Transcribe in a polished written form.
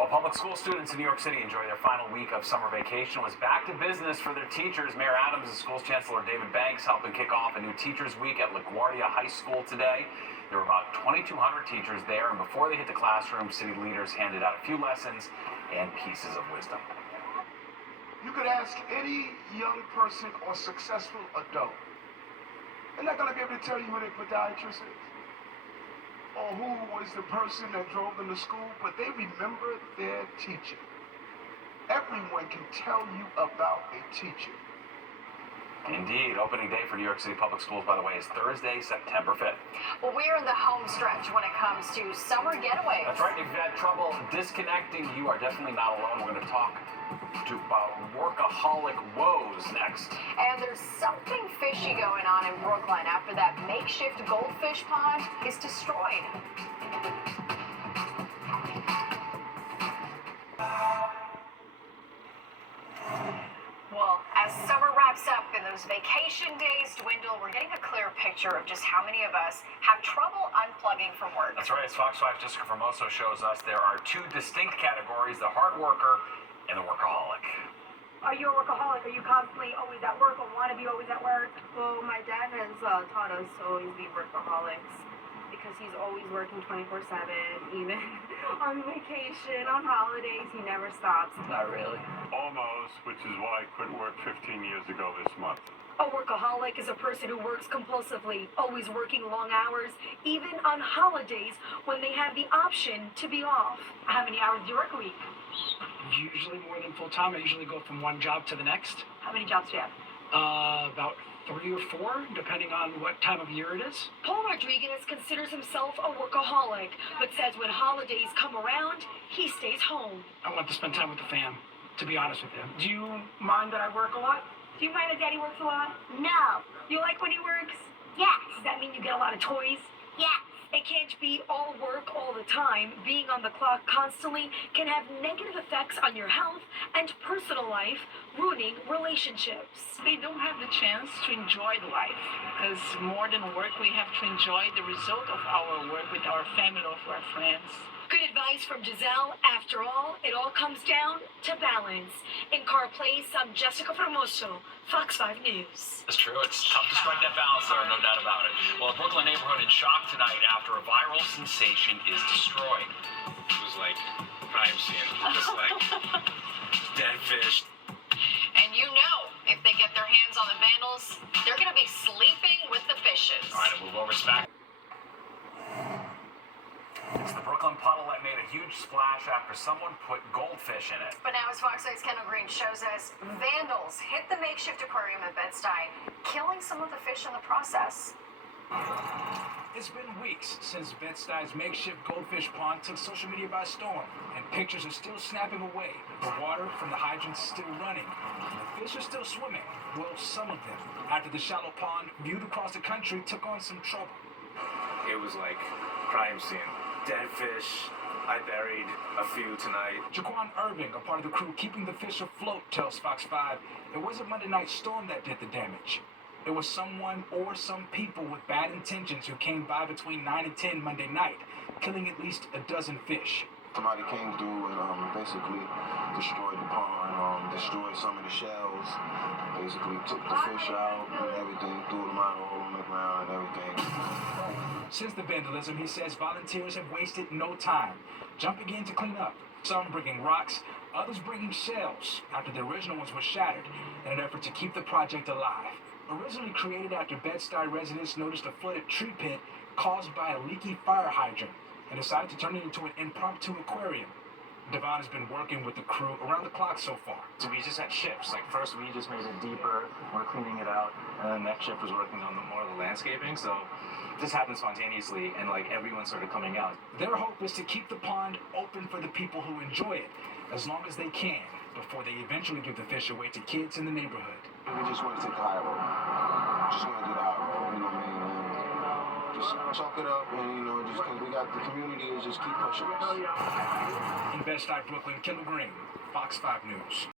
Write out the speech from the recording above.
While public school students in New York City enjoy their final week of summer vacation, it was back to business for their teachers. Mayor Adams and Schools Chancellor David Banks helping kick off a new Teachers Week at LaGuardia High School today. There were about 2,200 teachers there, and before they hit the classroom, city leaders handed out a few lessons and pieces of wisdom. You could ask any young person or successful adult. They're not going to be able to tell you who their podiatrist is or who was the person that drove them to school, but they remember their teacher. Everyone can tell you about a teacher. Indeed. Opening day for New York City Public Schools, by the way, is Thursday, September 5th. Well, we're in the home stretch when it comes to summer getaways. That's right. If you've had trouble disconnecting, you are definitely not alone. We're going to talk about workaholic woes next. And there's something fishy going on in Brooklyn after that makeshift goldfish pond is destroyed. Well, as summer wraps up and those vacation days dwindle, we're getting a clear picture of just how many of us have trouble unplugging from work. That's right. As Fox 5 Jessica Formoso shows us, there are two distinct categories, the hard worker and the workaholic. Are you a workaholic? Are you constantly always at work or want to be always at work? Well, my dad has taught us to always be workaholics because he's always working 24/7, even on vacation, on holidays, he never stops. Not really. Almost, which is why I quit work 15 years ago this month. A workaholic is a person who works compulsively, always working long hours, even on holidays when they have the option to be off. How many hours do you work a week? Usually more than full time. I usually go from one job to the next. How many jobs do you have? About 3 or 4, depending on what time of year it is. Paul Rodriguez considers himself a workaholic, but says when holidays come around, he stays home. I want to spend time with the fam, to be honest with you. Do you mind that I work a lot? Do you mind that Daddy works a lot? No. You like when he works? Yes. Does that mean you get a lot of toys? Yes. It can't be all work all the time. Being on the clock constantly can have negative effects on your health and personal life, ruining relationships. They don't have the chance to enjoy the life because more than work, we have to enjoy the result of our work with our family or with our friends. Good advice from Giselle. After all, it all comes down to balance. In Car Place, I'm Jessica Formoso, Fox 5 News. It's true. It's tough to strike that balance there, no doubt about it. Well, a Brooklyn neighborhood in shock tonight after a viral sensation is destroyed. It was like crime scene, just like dead fish. And you know, if they get their hands on the vandals, they're going to be sleeping with the fishes. All right, move over, Smack. It's the Brooklyn puddle that made a huge splash after someone put goldfish in it. But now, as Fox 8's Kendall Green shows us, vandals hit the makeshift aquarium at Bed-Stuy, killing some of the fish in the process. It's been weeks since Bed-Stuy's makeshift goldfish pond took social media by storm, and pictures are still snapping away. The water from the hydrants still running. The fish are still swimming. Well, some of them. After the shallow pond, viewed across the country, took on some trouble. It was like crime scene. Dead fish. I buried a few tonight. Jaquan Irving, a part of the crew keeping the fish afloat, tells Fox 5 it wasn't Monday night storm that did the damage. It was someone or some people with bad intentions who came by between 9 and 10 Monday night, killing at least a dozen fish. Somebody came through and basically destroyed the pond, destroyed some of the shells, basically took the fish out and everything, threw them out all on the ground and everything. Since the vandalism, he says volunteers have wasted no time, jumping in to clean up. Some bringing rocks, others bringing shells after the original ones were shattered in an effort to keep the project alive. Originally created after Bed-Stuy residents noticed a flooded tree pit caused by a leaky fire hydrant and decided to turn it into an impromptu aquarium. Devon has been working with the crew around the clock so far. So we just had shifts. Like first we just made it deeper, we're cleaning it out, and then next shift was working on more of the landscaping. So this happened spontaneously, and like everyone started coming out. Their hope is to keep the pond open for the people who enjoy it as long as they can before they eventually give the fish away to kids in the neighborhood. We just want to take the high road. Just want to do the high road, you know what I mean? And just chalk it up and, just because we got the community is just keep pushing us. In Bed-Stuy, Brooklyn, Kendall Green, Fox 5 News.